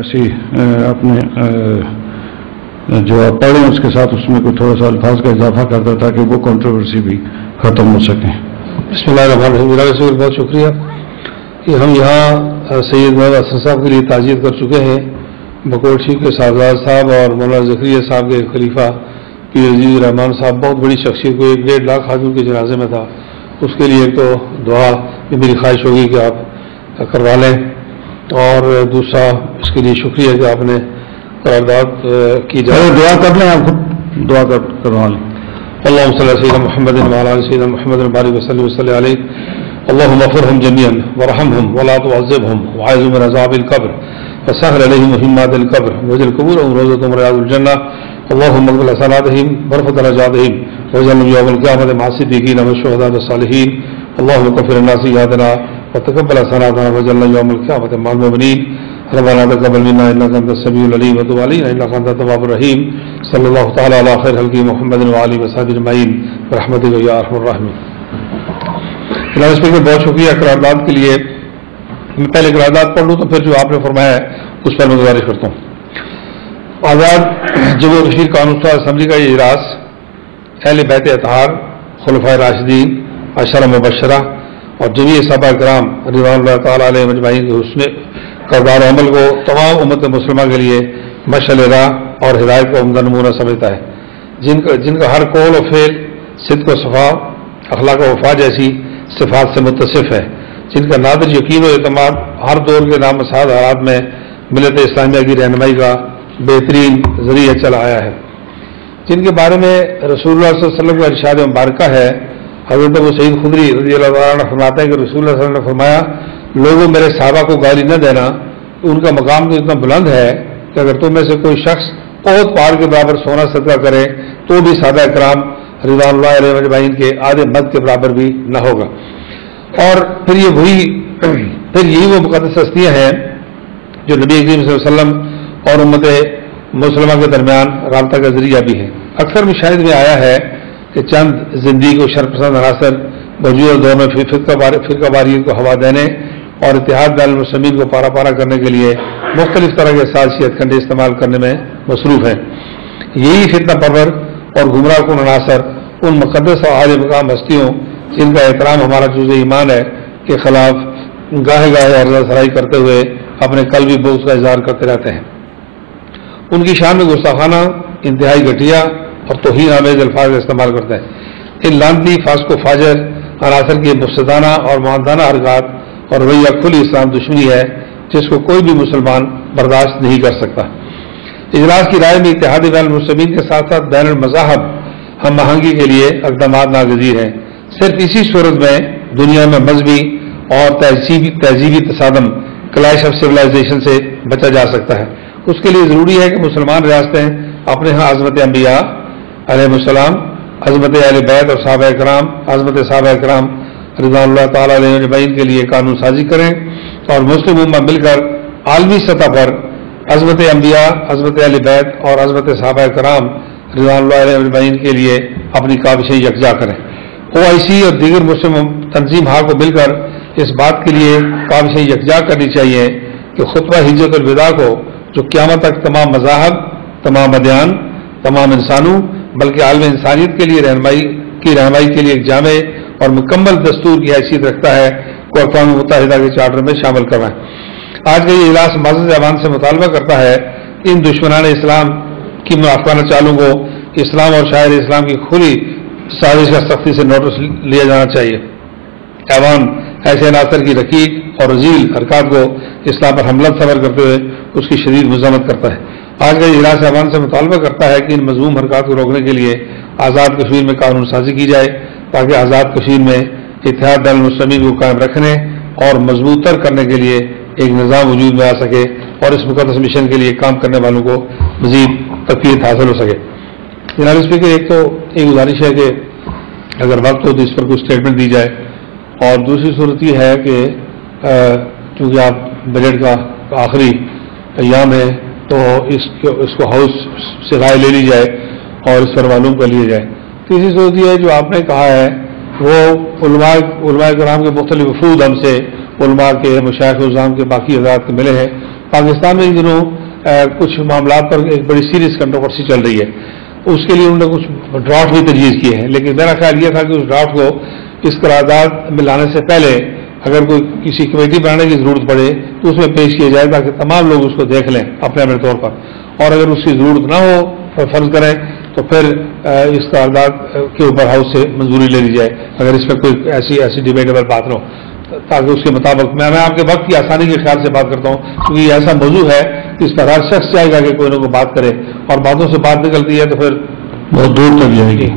ایسی اپنے جو آپ پڑھیں اس کے ساتھ اس میں کوئی تھوڑا سا الفاظ کا اضافہ کرتا تاکہ وہ کنٹروورسی بھی ختم ہو سکیں. بسم اللہ الرحمن الرحیم. بہت شکریہ کہ ہم یہاں سید محمد حسن صاحب کے لیے تعزیت کر چکے ہیں. بکول شریف کے صاحبزاد صاحب اور مولانا زکریا صاحب کے خلیفہ پیر عزیز الرحمان صاحب بہت بڑی شخصیت کو 1.5 لاکھ آدمی کے جنازے میں تھا. اس کے لیے ایک تو دعا یہ میری خواہش ہوگی کہ آپ کروا لیں, اور دوسرا اس کے لیے شکریہ کہ آپ نے قرارداد کی جائے. دعا کر لیں, آپ خود دعا کروا لیں. اللهم صل على سيدنا محمد وعلى ال سيدنا محمد وبارك وسلم عليه. اللهم اغفرهم جميعا وارحمهم ولا تعذبهم وعاذهم من عذاب القبر وسهل عليهم مهمات القبر واجعل قبورهم روضة من رياض الجنة. اللهم اغفر حسناتهم وارفع درجاتهم واجعلهم يوم القيامة مع الصديقين والشهداء والصالحين. اللهم اغفر لنا سيئاتنا وتقبل حسناتنا واجعلنا يوم القيامة مع المؤمنين. ربنا تقبل منا انك انت السميع العليم وتب علينا انك انت التواب الرحيم. صلی اللہ تعالی علی خیر خلق محمد وآلہ وصحبہ اجمعین برحمتک یا ارحم الراحمین. جناب اسپیکر بہت شکریہ قرارداد کے لیے. میں پہلے قرارداد پڑھ لوں تو پھر جو آپ نے فرمایا ہے اس پر میں گزارش کرتا ہوں. آزاد جموں و کشمیر قانون ساز اسمبلی کا یہ اجلاس اہل بیت اطہار خلفائے راشدین عشرہ مبشرہ اور جمیع صحابہ کرام رضوان اللہ تعالیٰ علیہ اجمعین کے حسن کردار و عمل کو تمام امت مسلمہ کے لیے مشعل راہ اور ہدایت کا عمدہ نمونہ سمجھتا ہے. جن کا ہر قول و فعل صدق و صفا اخلاق و وفا جیسی صفات سے متصف ہے. جن کا نادر یقین و اعتماد ہر دور کے نامساعد حالات میں ملت اسلامیہ کی رہنمائی کا بہترین ذریعہ چلا آیا ہے. جن کے بارے میں رسول اللہ صلی اللہ علیہ وسلم کا ارشاد مبارکہ ہے. حضرت ابو سعید خدری رضی اللہ عنہ فرماتے ہیں کہ رسول اللہ صلی اللہ علیہ وسلم نے فرمایا, لوگوں میرے صحابہ کو گالی نہ دینا, ان کا مقام تو اتنا بلند ہے کہ اگر تم میں سے کوئی شخص بہت پہاڑ کے برابر سونا صدقہ کرے تو بھی صحابہ کرام رضوان اللہ علیہ اجمعین کے آدھے مد کے برابر بھی نہ ہوگا. اور پھر یہی وہ مقدس ہستیاں ہیں جو نبی کریم صلی اللہ علیہ وسلم اور امت مسلمہ کے درمیان رابطہ کا ذریعہ بھی ہیں. اکثر مشاہد میں آیا ہے کہ چند زندگی کو شرپسند عناصر موجودہ دور میں فرقہ واریت کو ہوا دینے اور اتحاد بین المسلمین کو پارا پارا کرنے کے لیے مختلف طرح کے سازشی ہتھکنڈے استعمال کرنے میں مصروف ہیں. یہی فتنہ پرور اور گمراہ کن عناصر ان مقدس اور عالی مقام ہستیوں جن کا احترام ہمارا جزء ایمان ہے کے خلاف گاہے گاہے عرضہ سرائی کرتے ہوئے اپنے قلبی بغض کا اظہار کرتے رہتے ہیں. ان کی شان میں گستاخانہ, انتہائی گھٹیا اور توہین آمیز الفاظ کا استعمال کرتے ہیں. ان لانتی فاسق و فاجر عناصر کی مفسدانہ اور معاندانہ حرکات اور رویہ کھلی اسلام دشمنی ہے جس کو کوئی بھی مسلمان برداشت نہیں کر سکتا. اجلاس کی رائے میں اتحاد بین المسلمین کے ساتھ ساتھ بین المذاہب ہم آہنگی کے لیے اقدامات ناگزیر ہیں. صرف اسی صورت میں دنیا میں مذہبی اور تہذیبی تصادم کلیش آف سویلائزیشن سے بچا جا سکتا ہے. اس کے لیے ضروری ہے کہ مسلمان ریاستیں اپنے ہاں عظمت انبیاء علیہ السلام, عظمت اہل بیت اور صحابہ کرام, عظمت صحابہ کرام رضوان اللہ تعالیٰ علیہ اجمعین کے لیے قانون سازی کریں اور مسلم امت مل کر عالمی سطح پر عظمت انبیاء, عظمت اہل بیت اور عظمت صحابہ کرام رضوان اللہ علیہ اجمعین کے لیے اپنی کاوشیں یکجا کریں. OIC اور دیگر مسلم تنظیم ہا کو مل کر اس بات کے لیے کاوشیں یکجا کرنی چاہیے کہ خطبہ ہجرت الوداع کو جو قیامت تک تمام مذاہب, تمام ادیان, تمام انسانوں بلکہ عالم انسانیت کے لیے رہنمائی کے لیے ایک جامع اور مکمل دستور کی حیثیت رکھتا ہے, کو اقوام متحدہ کے چارٹر میں شامل کروائیں. آج کا یہ اجلاس معزز ایوان سے مطالبہ کرتا ہے کہ ان دشمنان اسلام کی منافقانہ چالوں کو اسلام اور شاعر اسلام کی کھلی سازش کا سختی سے نوٹس لیا جانا چاہیے. ایوان ایسے عناصر کی رقیق اور رذیل حرکات کو اسلام پر حملہ صبر کرتے ہوئے اس کی شدید مذمت کرتا ہے. آج کا اجلاس ایوان سے مطالبہ کرتا ہے کہ ان مذموم حرکات کو روکنے کے لیے آزاد کشمیر میں قانون سازی کی جائے تاکہ آزاد کشمیر میں اتحاد بین المسلمین کو قائم رکھنے اور مضبوط تر کرنے کے لیے ایک نظام وجود میں آ سکے اور اس مقدس مشن کے لیے کام کرنے والوں کو مزید تقویت حاصل ہو سکے. جناب اسپیکر, ایک گزارش ہے کہ اگر وقت ہو تو اس پر کوئی اسٹیٹمنٹ دی جائے, اور دوسری صورت یہ ہے کہ چونکہ آپ بجٹ کا آخری ایام ہے تو اس کو ہاؤس سے رائے لے لی جائے اور اس پر معلوم کر لیا جائے. تیسری صورت یہ ہے جو آپ نے کہا ہے وہ علماء کرام کے مختلف وفود ہم سے علماء کے, مشائخ الزام کے, باقی حضرات کے ملے ہیں, پاکستان میں ان دنوں کچھ معاملات پر ایک بڑی سیریس کنٹروورسی چل رہی ہے. اس کے لیے انہوں نے کچھ ڈرافٹ بھی تجویز کیے ہیں، لیکن میرا خیال یہ تھا کہ اس ڈرافٹ کو اس قرارداد میں لانے سے پہلے اگر کوئی کسی کمیٹی بنانے کی ضرورت پڑے تو اس میں پیش کیا جائے تاکہ تمام لوگ اس کو دیکھ لیں اپنے اپنے طور پر، اور اگر اس کی ضرورت نہ ہو فرض کریں تو پھر اس قرارداد کے اوپر ہاؤس سے منظوری لے لی جائے اگر اس میں کوئی ایسی ڈیبیٹیبل بات نہ ہو، تاکہ اس کے مطابق میں آپ کے وقت کی آسانی کے خیال سے بات کرتا ہوں، کیونکہ یہ ایسا موضوع ہے کہ اس پر ہر شخص چاہے گا کہ کوئی نہ کوئی بات کرے، اور باتوں سے بات نکلتی ہے تو پھر بہت دور تک جائے گی.